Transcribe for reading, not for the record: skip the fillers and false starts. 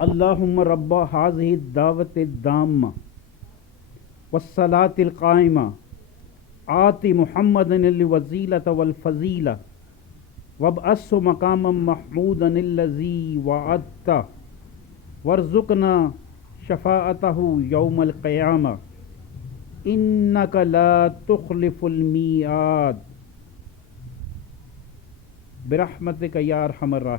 अल्लाहुम्मा रब्बा हाज़िहि दावत दाम्मा वस्सलातिल क़ाइमा आति मुहम्मदनिल वज़ीलत वल फ़ज़ीला वबअस्सु मक़ामम महमूदनिल्लज़ी वअदता वर्ज़ुक़ना शफ़ाअतहु यौमल क़ियामा इन्नका ला तुख़लिफ़ुल मिआद बिरहमतिका या अरहमर राहिमीन।